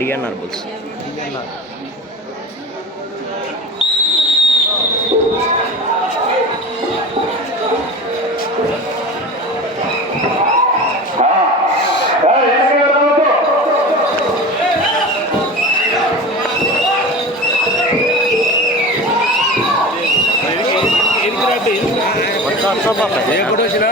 DNR bulls. ఎప్పుడు వచ్చినా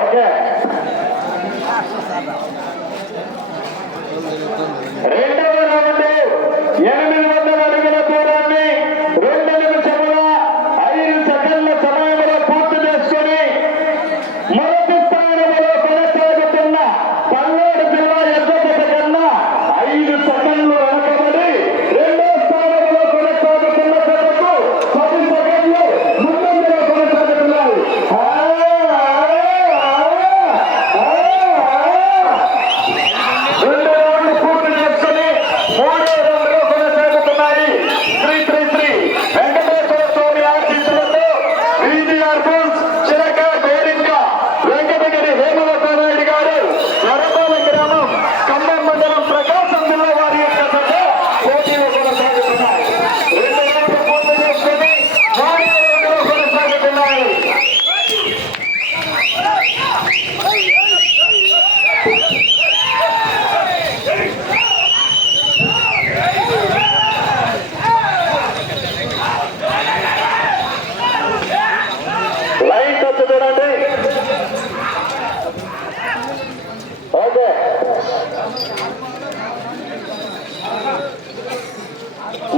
okay. రెండవ రౌండ్ 800 అడుగుల దూరాన్ని 2 నిమిషముల 5 సెకండ్ల సమయంలో పూర్తి చేసుకుని మొదటి స్థానంలో కొనసాగుతున్న పల్నాడు జిల్లా ఎద్దజత కన్నా 5 సెకండ్లు వెనకబడి రెండో స్థానంలో కొనసాగుతున్న జతకు 10 సెకండ్లు ముందంజలో కొనసాగుతున్నాయి.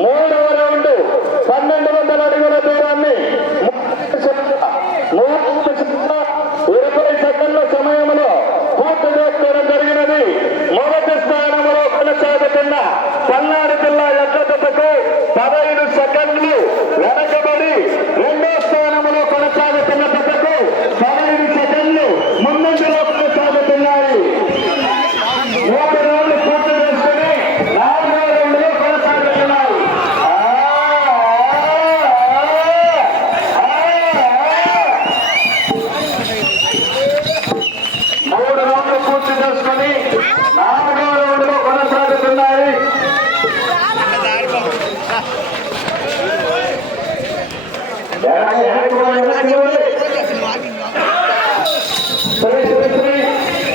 మూడవ రౌండ్ 1200 అడుగుల దూరాన్ని 20 సెకండ్ల సమయంలో పూర్తి చేసుకోవడం జరిగినది. మొదటి స్థానంలో కొనసాగుతున్న పల్నాడు జిల్లా ఎద్దజతకు 15 సెకండ్లు వెనకబడి రెండో స్థానంలో కొనసాగుతున్న జతకు 15 సెకండ్లు ముందంజలో కొనసాగుతున్నాయి. 3 రౌండ్లు పూర్తి చేసుకుని 4వ రౌండ్లో కొనసాగుతున్నాయి. 3 రౌండ్లు పూర్తి చేసుకుని 4వ రౌండ్లో కొనసాగుతున్నాయి.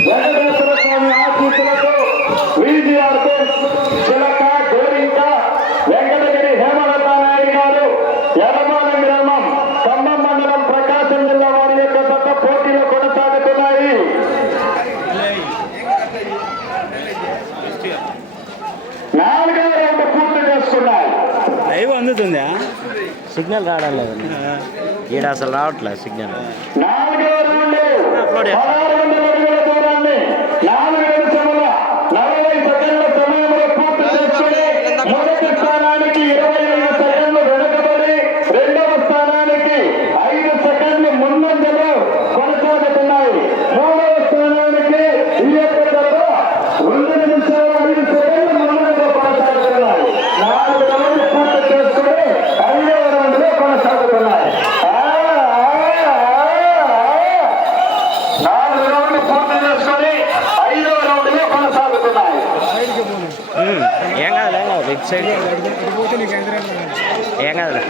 వెంకటేశ్వర స్వామి ఆశీస్సులతో వీజీఆర్ చిలక గోరింక వెంకటగిరి హేమలతా నాయుడు గారు ఎర్రమాలం గ్రామం ఖమ్మం మండలం ప్రకాశం జిల్లా వారి యొక్క జత పోటీలో కొనసాగుతున్నాయి. 4వ రౌండ్ పూర్తి చేసుకున్నాయి. లైవ్ అందుతుందా? సిగ్నల్ రావడం లేదు ఈడ, అసలు రావట్లేదు సిగ్నల్. 4వ రౌండ్ 1600 అడుగుల దూరాన్ని 4 నిమిషముల 40 సెకండ్ల సమయంలో పూర్తి చేసుకుని మొదటి స్థానానికి పూర్తి చేసుకొని 5వ రౌండ్లో కొనసాగుతున్నాయి. ఏం కాదు ఇటు సైడ్ ఏం కాదు.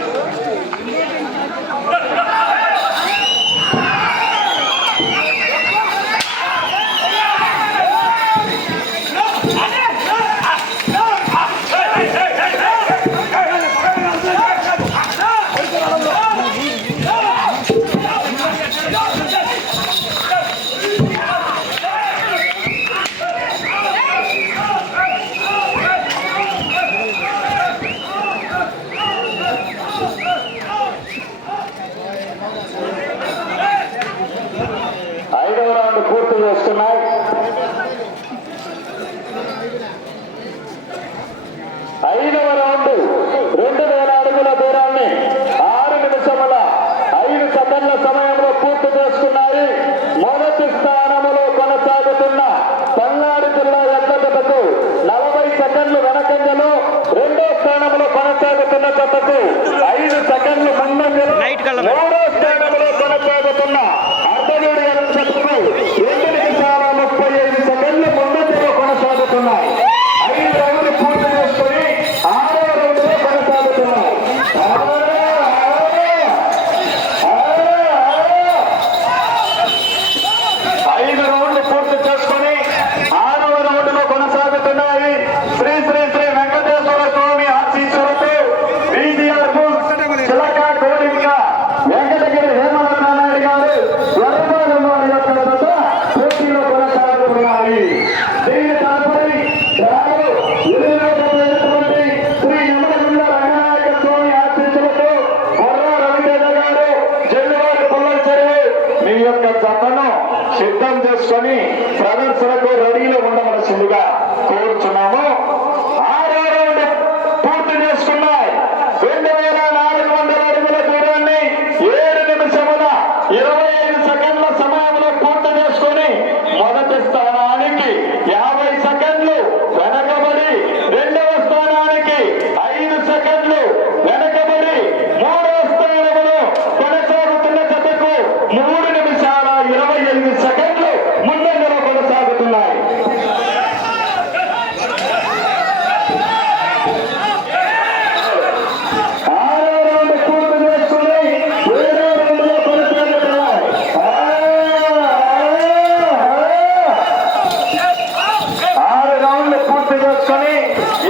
పూర్తి చేస్తున్నాయి. 5వ రౌండ్ 2000 అడుగుల దూరాన్ని 6 నిమిషముల 5 సెకండ్ల సమయంలో పూర్తి చేసుకున్నాయి. మొదటి స్థానంలో కొనసాగుతున్న పల్నాడు జిల్లా ఎడ్ల జతకు 40 సెకండ్లు వెనకంజలో, రెండో స్థానంలో కొనసాగుతున్న జతకు 5 సెకండ్లు ముందంజలో, మూడో స్థానంలో కొనసాగుతున్న అర్ధనూరు ఎడ్ల జతకు 2 నిమిషాల 35 సెకండ్లు ముందంజలో కొనసాగుతున్నాయి. 5 రౌండ్లు పూర్తి చేసుకుని 6వ రౌండ్లో కొనసాగుతున్నాయి. 5 రౌండ్లు పూర్తి చేసుకుని 6వ రౌండ్లో కొనసాగుతున్నాయి. శ్రీ శ్రీ శ్రీ వెంకటేశ్వర స్వామి ఆశీస్సులతో బీజీఆర్ చిలక కోరిక వెంకటగిరి హేమనారాయణ గారు పోటీలో కొనసాగుతున్నాయి. దీని తదుపరి శ్రీ యమనగుండ రంగనాయక స్వామి ఆశీస్సులతో బొర్రా రవితేజ గారు జల్లువారి పొలం చెరువు మీ యొక్క జతను సిద్ధం చేసుకొని ప్రదర్శనకు రెడీలో ఉండవలసిందిగా కోరుచున్నాము. 6వ రౌండ్ పూర్తి చేసుకున్నాయి. 2400 అడుగుల దూరాన్ని 7 నిమిషముల 25 సెకండ్ల సమయంలో పూర్తి చేసుకొని మొదటి స్థానానికి 50 సెకండ్లు వెనకబడి, రెండవ స్థానానికి 5 సెకండ్లు వెనకబడి, మూడవ స్థానంలో కొనసాగుతున్న జతకు 3 నిమిషాల 28 సెకండ్లు ముందంజలో కొనసాగుతున్నాయి. 6వ రౌండ్ పూర్తి చేసుకుని 7వ రౌండ్లో కొనసాగుతున్నాయి. 6 రౌండ్లు పూర్తి చేసుకుని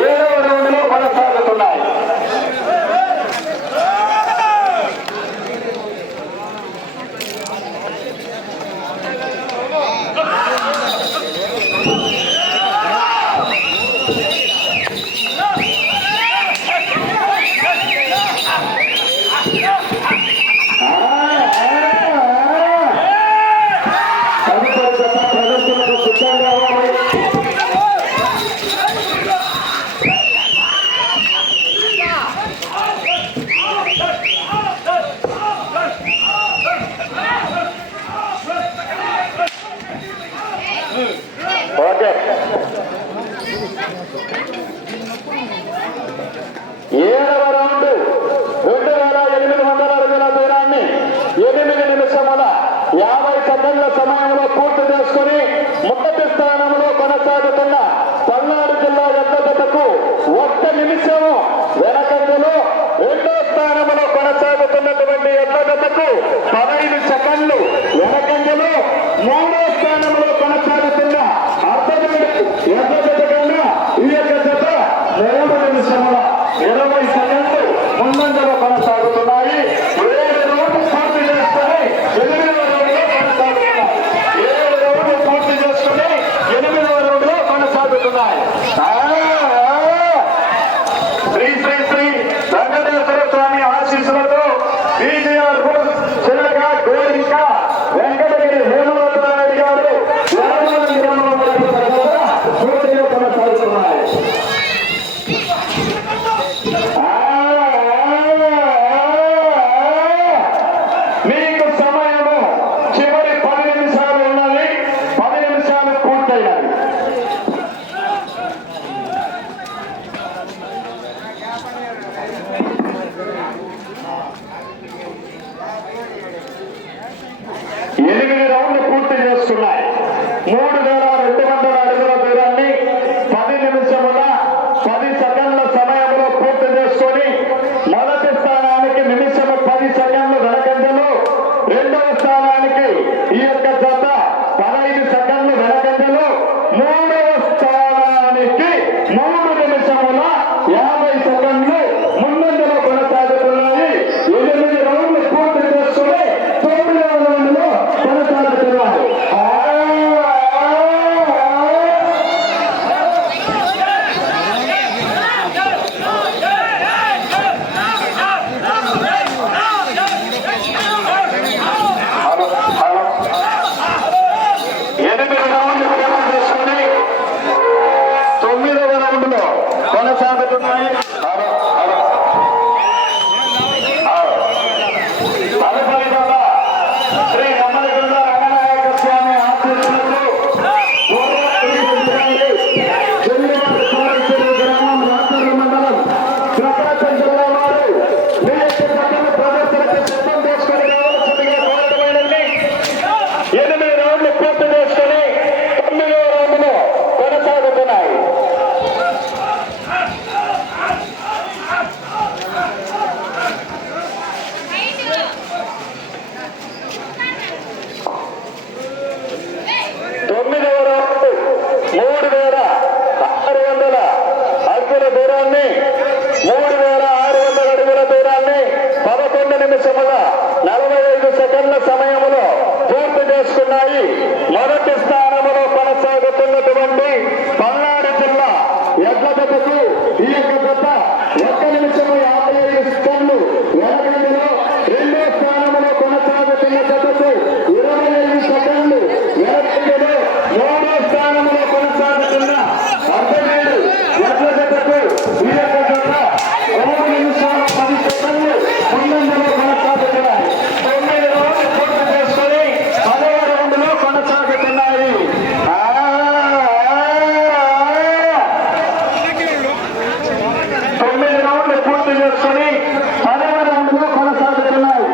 7వ రౌండ్లో కొనసాగుతున్నాయి. తదుపరి జత ప్రదర్శనకు సిద్ధంగా ఉంది. ఓకే, 7వ రౌండ్ 2800 అడుగుల దూరాన్ని 8 నిమిషముల 50 సెకండ్ల సమయంలో పూర్తి చేసుకుని మొదటి స్థానంలో కొనసాగుతున్న పల్నాడు జిల్లా ఎడ్ల జతకు 1 నిమిషము వెనకంజలో, రెండో స్థానంలో కొనసాగుతున్నటువంటి ఎడ్ల జతకు 15 సెకండ్లు వెనకంజలో, మూడో స్థానంలో కొనసాగుతున్న అర్ధనూరు ఎడ్ల జత కన్నా ఈ యొక్క జత 3 నిమిషముల 20 సెకండ్లు ముందంజలో కొనసాగుతున్నాయి. 7 రౌండ్లు పూర్తి చేసుకుని 8వ రౌండ్లో కొనసాగుతున్నాయి. 7 రౌండ్లు పూర్తి చేసుకుని 8వ రౌండ్లో కొనసాగుతున్నాయి. శ్రీ శ్రీ శ్రీ వెంకటేశ్వర స్వామి ఆశీస్సులతో బీజీఆర్ చిలక కోరిక వెంకటగిరి హేమనారాయణ 3,200 అడుగుల దూరాన్ని 10 నిమిషముల 10 సెకండ్ల సమయంలో పూర్తి చేసుకొని మొదటి స్థానానికి నిమిషము 10 సెకండ్లు వెనకంజలు, రెండవ స్థానానికి ఈ యొక్క జత 15 సెకండ్లు వెనకంజలు, మూడవ స్థానానికి 3 నిమిషముల 50 సెకండ్లు ముందంజలో కొనసాగుతున్నాయి. 8 రౌండ్లు పూర్తి చేసుకుని 9వ రౌండ్లో కొనసాగుతున్నాయి. కొనసాగుతున్నాయి. శ్రీ నమ్మలగొండ రంగనాయక స్వామి ఆశీస్సులతో గ్రామం రాష్ట్ర మండలం ప్రకాశం జిల్లా వారు ప్రదర్శనకు సిద్ధం చేసుకుని రావాల్సిందిగా కోరడమైనది. 8 రౌండ్లు పూర్తి చేసుకుని 9వ రౌండ్లో కొనసాగుతున్నాయి. దూరాన్ని 3,600 అడుగుల దూరాన్ని 11 నిమిషముల 45 సెకండ్ల సమయంలో పూర్తి చేసుకున్నాయి. మొదటి స్థానంలో కొనసాగుతున్నటువంటి పల్నాడు జిల్లా ఎడ్ల జతకు ఈ యొక్క జత 1 నిమిషము 55 సెకండ్లు వెనకంజలో, రెండో స్థానంలో కొనసాగుతున్న జతకు 25 సెకండ్లు వెనకంజలో, మూడో స్థానంలో కొనసాగుతున్న 17 ఎడ్ల జతకు ఈ యొక్క జత 3 నిమిషాల 10 సెకండ్లు ముందంజలో కొనసాగుతున్నాయి. 9 రౌండ్లు పూర్తి చేసుకుని 10వ రౌండ్లో కొనసాగుతున్నాయి. 9 రౌండ్లు పూర్తి చేసుకుని 10వ రౌండ్లో కొనసాగుతున్నాయి.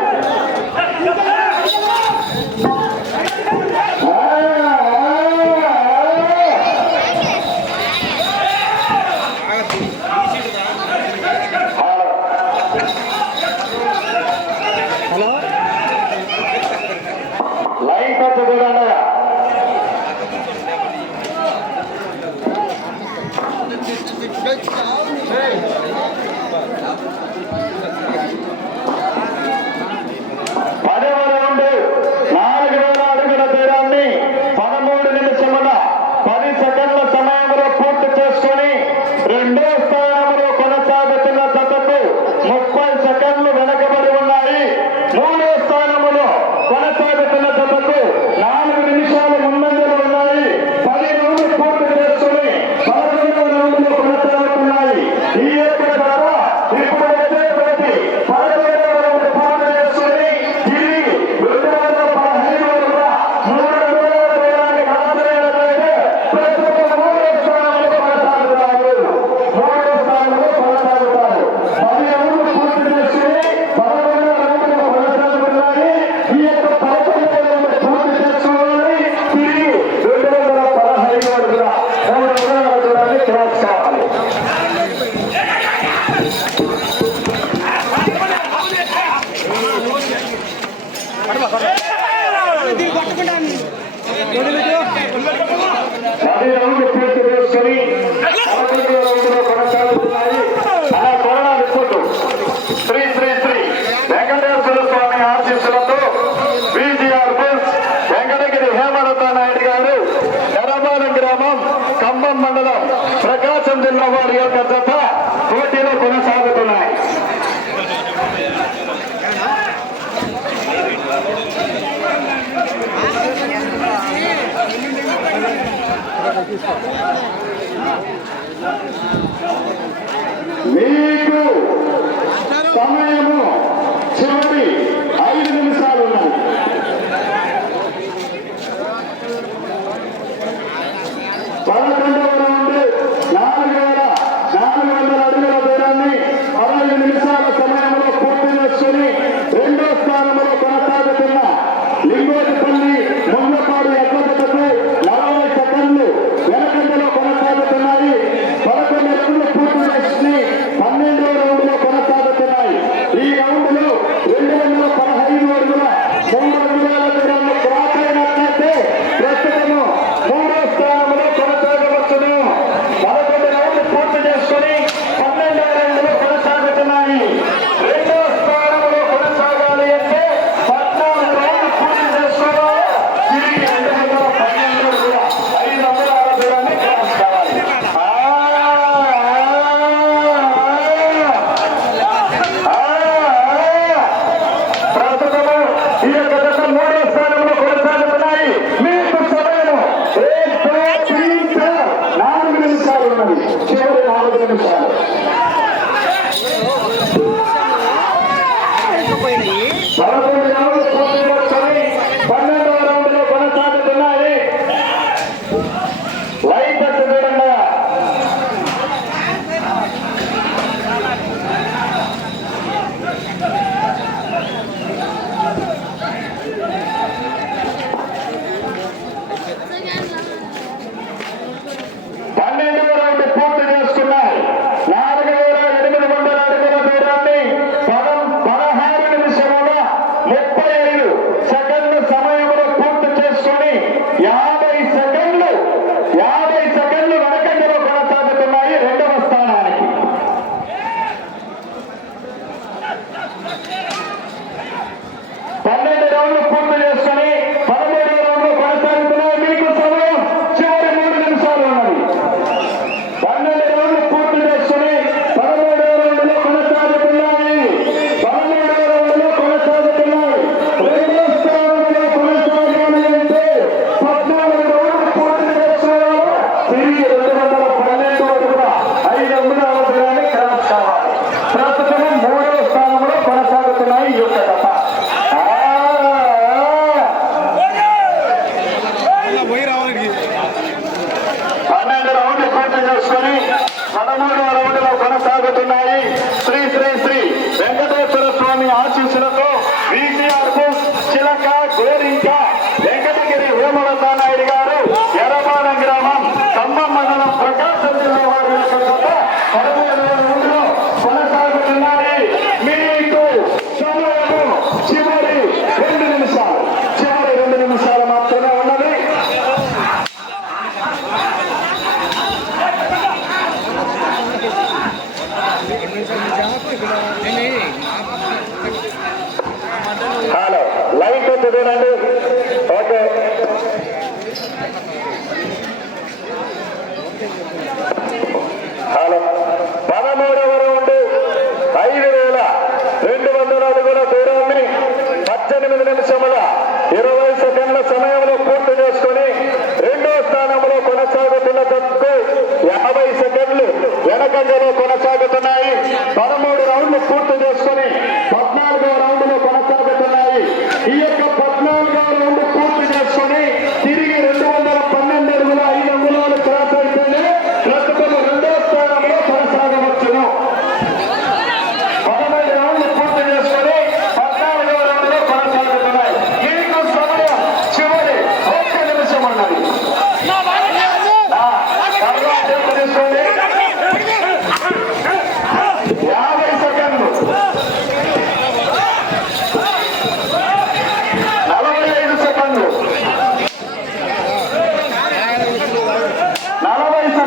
లైన్ కొత్త చూడండి. పదవ రౌండ్ 4,000 అడుగుల దూరాన్ని 13 నిమిషముల 10 సెకండ్ల సమయంలో పూర్తి చేసుకుని రెండో స్థానంలో కొనసాగుతున్న జతకు 30 సెకండ్లు వెనకబడి ఉన్నాయి. మూడో స్థానంలో కొనసాగుతున్న జతకు 4 నిమిషాలు ముందంజలు ఉన్నాయి. 10 రౌండ్లు పూర్తి చేసుకుని 11వ రౌండ్లో కొనసాగుతున్నాయి. ఈ యొక్క జత ఇప్పుడు వచ్చేటువంటి 11వ రౌండ్ పూర్తి చేసుకుని ఇది 215 వద్ద 300 దూరాన్ని ఆదరించడానికి ప్రస్తుతం 3వ స్థానంలో కొనసాగుతారు. 3వ స్థానంలో కొనసాగుతారు. 10 రౌండ్లు పూర్తి చేసుకుని 11వ రౌండ్లో కొనసాగుతున్నాయి. ఈ యొక్క 11వ రౌండ్ పూర్తి చేసుకోవాలి. తిరిగి 215 అడుగుల 300 దూరాన్ని క్రాస్ కావాలి. పది రౌండ్లు పూర్తి చేసుకుని 11వ రౌండ్లో కొనసాగుతున్నాయి. అలా కరోనా రిపోర్టు శ్రీ శ్రీ శ్రీ వెంకటేశ్వర స్వామి ఆశీస్సులతో విజిఆర్ బుల్స్ వెంకటగిరి హేమలత నాయుడు గారు ఎర్రబాలెం గ్రామం ఖమ్మం మండలం ప్రకాశం జిల్లా వారి యొక్క జత పోటీలో కొనసాగుతున్నాయి. మీకు సమయము చివరి 5 నిమిషాలు ఉన్నాయి. లింగోటిపల్లి మున్నపాడు ఎడ్ల జతకు 40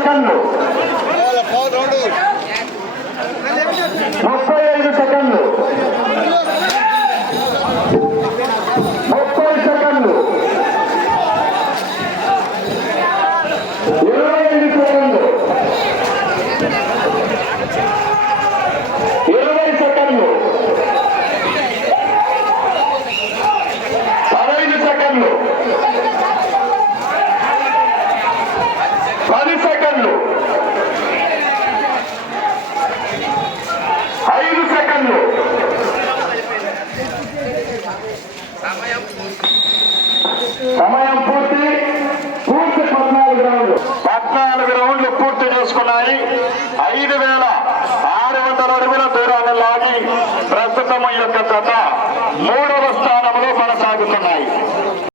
సెకండ్లు 35 సెకండ్లు 30 సెకండ్లు 25 సెకండ్లు 20 సెకండ్లు 15 సెకండ్లు 10 సెకండ్లు 5 సెకండ్లు సమయం పూర్తి 14 రౌండ్లు పూర్తి చేసుకున్నాయి. 5,600 అడుగుల దూరాన్ని లాగి ప్రస్తుతం ఈ యొక్క జత 3వ స్థానం